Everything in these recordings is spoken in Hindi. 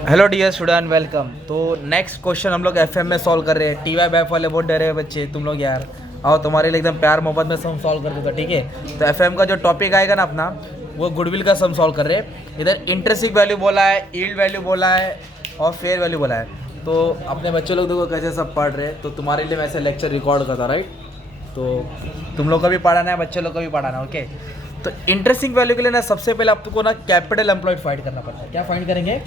Hello dear student, welcome. तो नेक्स्ट क्वेश्चन हम लोग एफएम में सॉल्व कर रहे हैं। टी वाई बैफ वाले बहुत डरे हैं बच्चे, तुम लोग यार आओ, तुम्हारे लिए एकदम प्यार मोहब्बत में सम सॉल्व कर देता, ठीक है। तो एफएम का जो टॉपिक आएगा ना अपना, वो गुडविल का सम सॉल्व कर रहे हैं। इधर इंट्रिंसिक वैल्यू बोला है, यील्ड वैल्यू बोला है और फेयर वैल्यू बोला है। तो अपने बच्चे लोग देखो कैसे सब पढ़ रहे हैं। तो तुम्हारे लिए मैं ऐसे लेक्चर रिकॉर्ड करता, राइट। तो तुम लोग का भी पढ़ाना है, बच्चे लोग का भी पढ़ाना है, ओके। तो इंटरेस्टिंग वैल्यू के लिए ना सबसे पहले आपको ना कैपिटल एम्प्लॉयड फाइंड करना पड़ता है। क्या फाइंड करेंगे?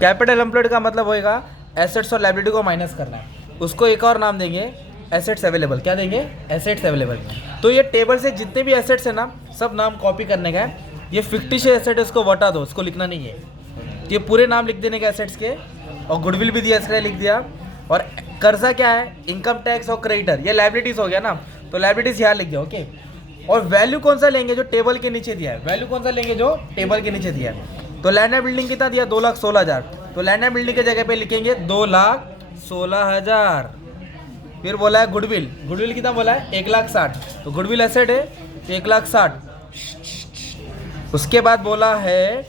कैपिटल एम्प्लॉयड का मतलब होएगा एसेट्स और लायबिलिटी को माइनस करना है। उसको एक और नाम देंगे एसेट्स अवेलेबल। क्या देंगे? Assets available. तो ये टेबल से जितने भी एसेट्स है ना, सब नाम कॉपी करने का है। ये फिक्टिशियस एसेट है, इसको वटा दो, इसको लिखना नहीं है। ये पूरे नाम लिख देने का एसेट्स के, और गुडविल भी दिया, इसके लिख दिया। और कर्जा क्या है? इनकम टैक्स और क्रेडिटर, ये लायबिलिटीज हो गया ना, तो लायबिलिटीज यहाँ लिख दिया, ओके। और वैल्यू कौन सा लेंगे? जो टेबल के नीचे दिया है। वैल्यू कौन सा लेंगे? जो टेबल के नीचे दिया है। तो लैंड एंड बिल्डिंग कितना दिया? 2,16,000। तो लैंड एंड बिल्डिंग की जगह पे लिखेंगे 2,16,000। फिर बोला है गुडविल। गुडविल कितना बोला है? 1,60,000। तो गुडविल एसेट है 1,60,000। उसके बाद बोला है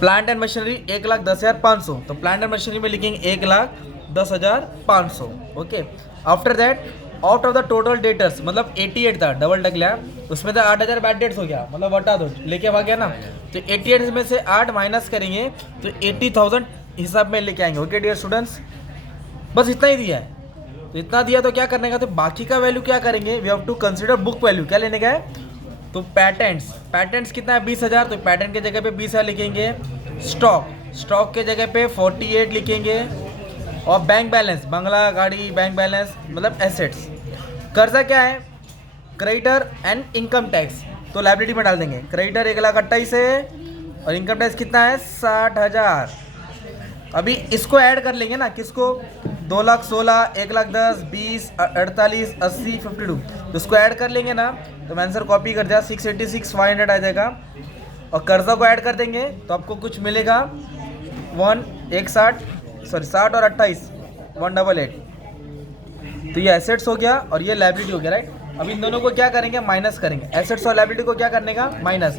प्लांट एंड मशीनरी 1,10,500। तो प्लांट एंड मशीनरी में लिखेंगे 1,10,500, okay. After that out of the total debtors, मतलब 88 था, डबल टक लिया, उसमें तो 8,000 बैड डेट्स हो गया, मतलब बटा दो, लेके भाग गया ना। तो 88 में से 8 माइनस करेंगे तो 80,000 हिसाब में लेके आएंगे, ओके डियर स्टूडेंट्स। बस इतना ही दिया है। तो इतना दिया तो क्या करने का? तो बाकी का वैल्यू क्या करेंगे? We have to consider book value. क्या लेने का है? तो पैटेंट्स कितना है? 20,000। तो पैटेंट के जगह पे 20,000 लिखेंगे। स्टॉक के जगह पे 48 लिखेंगे। और बैंक बैलेंस, बंगला गाड़ी बैंक बैलेंस मतलब एसेट्स। कर्जा क्या है? क्रेडिटर एंड इनकम टैक्स, तो लायबिलिटी में डाल देंगे। क्रेडिटर 1,28,000 है और इनकम टैक्स कितना है? 60,000। अभी इसको ऐड कर लेंगे ना, किसको? 2,16,000, 1,10,000, 20, 48, 80, 52। तो इसको ऐड कर लेंगे ना, तो आंसर कॉपी कर दिया, 686,500 आ जाएगा। और कर्जा को ऐड कर देंगे तो आपको कुछ मिलेगा 60 और 28, 188। तो ये एसेट्स हो गया और ये लायबिलिटी हो गया, राइट। अब इन दोनों को क्या करेंगे? माइनस करेंगे। एसेट्स और लायबिलिटी को क्या करने का? माइनस।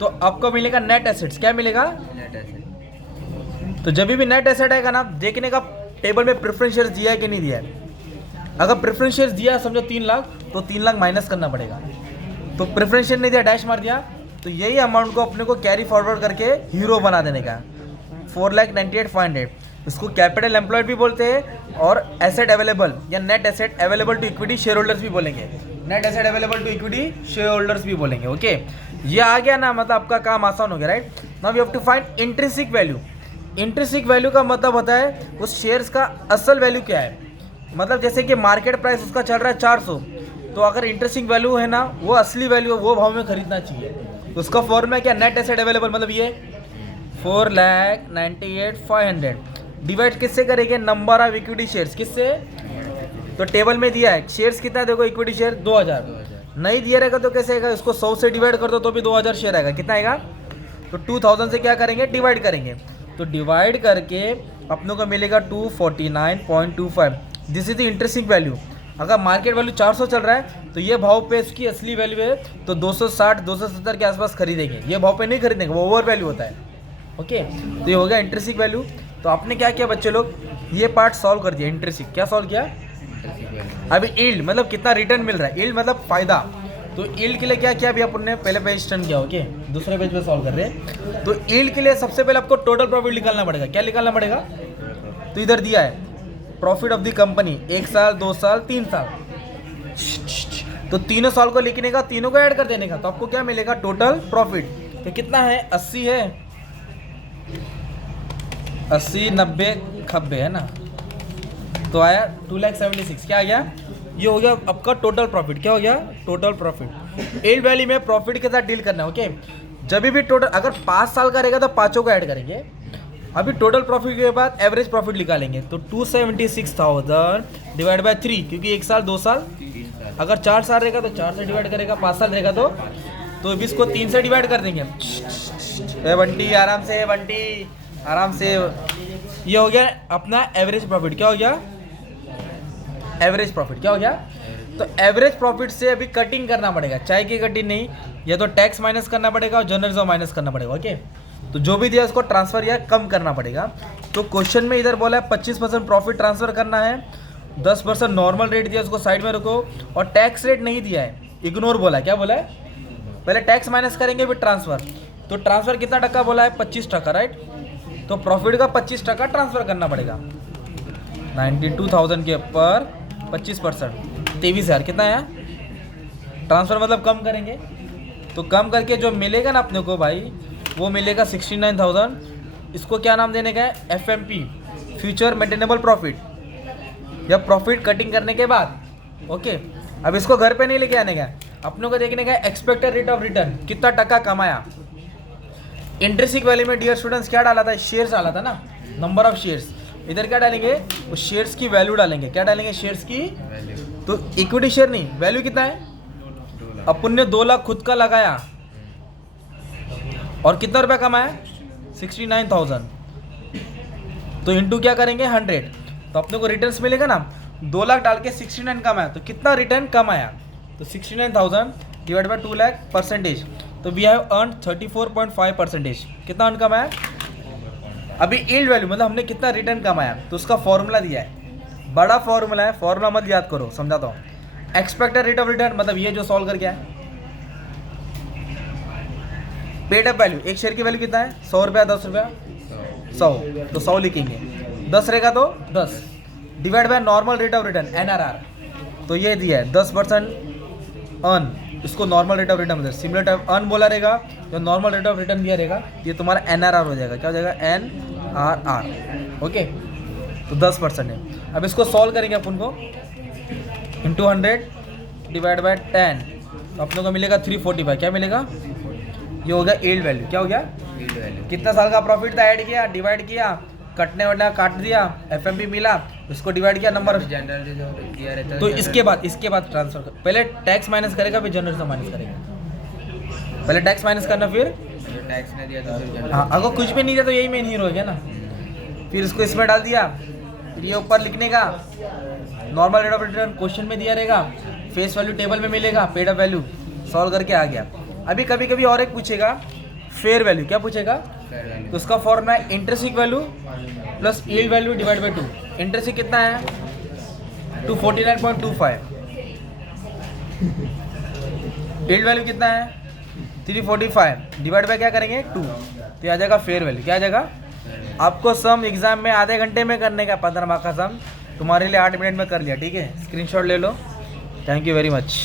तो आपको मिलेगा नेट एसेट्स। क्या मिलेगा? Net asset. तो जब भी नेट एसेट आएगा ना, देखने का टेबल में प्रेफरेंस शेयर्स दिया है कि नहीं दिया है। अगर प्रेफरेंस शेयर्स दिया है समझो 3 लाख, तो 3 लाख माइनस करना पड़ेगा। तो प्रेफरेंस शेयर नहीं दिया, डैश मार दिया, तो यही अमाउंट को अपने को कैरी फॉरवर्ड करके हीरो बना देने का। 4,98,500। इसको कैपिटल एम्प्लॉयड भी बोलते हैं और एसेट अवेलेबल या net asset available to equity shareholders भी बोलेंगे। Net asset available to equity shareholders भी बोलेंगे, ओके। ये आ गया ना, मतलब आपका काम आसान हो गया, right. Now we have to find intrinsic value. Intrinsic value का मतलब होता है उस शेयर्स का असल वैल्यू क्या है। मतलब जैसे कि मार्केट प्राइस उसका चल रहा है 400, तो अगर इंट्रिंसिक वैल्यू है ना, वो असली वैल्यू है, वो भाव में खरीदना चाहिए। तो उसका फॉर्मूला क्या? नेट एसेट अवेलेबल, मतलब ये 4,98,500 डिवाइड किससे करेंगे? नंबर ऑफ इक्विटी शेयर्स, किससे? तो टेबल में दिया है शेयर्स कितना है, देखो इक्विटी शेयर 2,000। नहीं दिया रहेगा तो कैसे आएगा? इसको 100 से डिवाइड कर दो तो भी 2,000 शेयर आएगा। कितना आएगा? तो 2,000 से क्या करेंगे? डिवाइड करेंगे। तो डिवाइड करके अपनों को मिलेगा 249.25। This is the intrinsic value. अगर मार्केट वैल्यू 400 चल रहा है तो ये भाव पे इसकी असली वैल्यू है तो 260 270 के आसपास खरीदेंगे। ये भाव पे नहीं खरीदेंगे, वो ओवर वैल्यू होता है, ओके। तो ये हो गया इंट्रिंसिक वैल्यू। तो आपने क्या किया बच्चे लोग? ये पार्ट सॉल्व कर दिया। इंट्रिंसिक क्या सॉल्व किया? अभी यील्ड मतलब कितना रिटर्न मिल रहा है, यील्ड मतलब फायदा। तो यील्ड के लिए क्या किया? अभी अपन पहले पेज टर्न किया, ओके, दूसरे पेज पे सॉल्व कर रहे हैं। तो यील्ड के लिए सबसे पहले आपको टोटल प्रॉफिट निकालना पड़ेगा। क्या निकालना पड़ेगा? तो इधर दिया है प्रॉफिट ऑफ द कंपनी 1 साल, 2 साल, 3 साल। तो तीनों साल को लिखने का, तीनों को ऐड कर देने का, तो आपको क्या मिलेगा? Total profit. तो कितना है? 80 है, 80, 90, 90 है ना, तो आया 2,76,000। क्या आ गया? ये हो गया आपका टोटल प्रॉफिट। क्या हो गया? Total profit. यील्ड वैल्यू में प्रॉफिट के साथ डील करना है, ओके। जब भी टोटल अगर 5 साल का रहेगा तो पाँचों को ऐड करेंगे। अभी टोटल प्रॉफिट के बाद एवरेज प्रॉफिट निकालेंगे। तो 276,000 डिवाइड बाय 3, क्योंकि 1 साल 2 साल, अगर 4 साल रहेगा तो 4 से डिवाइड करेगा, 5 साल रहेगा तो अभी इसको 3 से डिवाइड कर देंगे। बंटी आराम से, बंटी आराम से। ये हो गया अपना एवरेज प्रॉफिट। क्या हो गया? Average profit. क्या हो गया? तो एवरेज प्रॉफिट से अभी कटिंग करना पड़ेगा, चाय की कटिंग नहीं, या तो टैक्स माइनस करना पड़ेगा और जनरल रिजर्व माइनस करना पड़ेगा, ओके। तो जो भी दिया उसको ट्रांसफ़र या कम करना पड़ेगा। तो क्वेश्चन में इधर बोला है 25% प्रॉफिट ट्रांसफ़र करना है, 10% नॉर्मल रेट दिया उसको साइड में रखो, और टैक्स रेट नहीं दिया है, इग्नोर बोला है। क्या बोला है? पहले टैक्स माइनस करेंगे फिर ट्रांसफ़र। तो ट्रांसफ़र कितना टका बोला है? 25%, राइट। तो प्रॉफिट का 25% ट्रांसफ़र करना पड़ेगा। 92,000 के ऊपर 25%, 23,000 कितना है? ट्रांसफ़र मतलब कम करेंगे, तो कम करके जो मिलेगा ना अपने को भाई, वो मिलेगा 69,000। इसको क्या नाम देने का है? FMP, फ्यूचर मेंटेनेबल प्रॉफिट, या प्रॉफिट कटिंग करने के बाद। ओके, अब इसको घर पे नहीं लेके आने का है, अपनों को देखने का है एक्सपेक्टेड रेट ऑफ रिटर्न, कितना टका कमाया। इंट्रिंसिक वैल्यू में डियर स्टूडेंट्स क्या डाला था? शेयर्स डाला था ना, नंबर ऑफ शेयर्स। इधर क्या डालेंगे? उस शेयर्स की वैल्यू डालेंगे। क्या डालेंगे? शेयर्स की। तो इक्विटी शेयर नहीं, वैल्यू कितना है? अपन ने 2 लाख खुद का लगाया और कितना रुपया कमाया? 69,000। तो इंटू क्या करेंगे? 100। तो अपने को रिटर्न्स मिलेगा ना, 2 लाख डाल के 69 कमाया, तो कितना रिटर्न कमाया? तो 69,000 डिवाइड बाय 2 लाख परसेंटेज, तो वी हैव अर्न 34.5%। कितना अर्न कमाया? अभी यील्ड वैल्यू मतलब हमने कितना रिटर्न कमाया, तो उसका फॉर्मूला दिया है, बड़ा फॉर्मूला है, फॉर्मूला मत याद करो, समझाता हूँ। एक्सपेक्टेड रेट ऑफ रिटर्न मतलब ये जो सॉल्व करके आए। पेड अप वैल्यू, एक शेयर की वैल्यू कितना है? 100 रुपया, 10 रुपया, 100, तो 100 लिखेंगे। 10 रहेगा तो 10 divide by normal rate of return NRR, तो ये दिया है 10% अर्न, इसको नॉर्मल रेट ऑफ रिटर्न बोलते हैं। सिमिलर टाइप अर्न बोला रहेगा, जो नॉर्मल रेट ऑफ रिटर्न दिया रहेगा, ये तुम्हारा NRR हो जाएगा। क्या हो जाएगा? NRR। ओके, तो 10% है। अब इसको सॉल्व करेंगे अपन को, इंटू 100 डिवाइड बाय 10, तो अपनों को मिलेगा 345। क्या मिलेगा? ये हो गया यील्ड वैल्यू। क्या हो गया? Yield value. कितना साल का प्रॉफिट था, ऐड किया, डिवाइड किया, कटने वाला काट दिया, FMP मिला, उसको डिवाइड किया नंबर ऑफ। जनरल जो दिया रहता है, तो इसके बाद ट्रांसफर कर, पहले टैक्स माइनस करेगा फिर जनरल से माइनस करेगा। पहले टैक्स माइनस करना, फिर टैक्स ने दिया तो फिर जनरल। हाँ, अगर कुछ भी नहीं दिया तो यही मेन हीरो है क्या ना। फिर इसको इसमें डाल दिया, फिर ये ऊपर लिखने का normal rate of return question में दिया रहेगा, फेस वैल्यू टेबल में मिलेगा, पेड अप वैल्यू सॉल्व करके आ गया। अभी कभी कभी और एक पूछेगा, फेयर वैल्यू। क्या पूछेगा? Fair value. तो उसका फॉर्मूला है intrinsic value plus yield value divide by 2। Intrinsic कितना है? 249.25। यील्ड वैल्यू कितना है? 345 डिवाइड बाय क्या करेंगे? 2, तो आ जाएगा फेयर वैल्यू। क्या आ जाएगा? आपको सम एग्जाम में आधे घंटे में करने का, 15 मार्क्स का सम तुम्हारे लिए 8 मिनट में कर लिया। ठीक है, स्क्रीनशॉट ले लो। Thank you very much.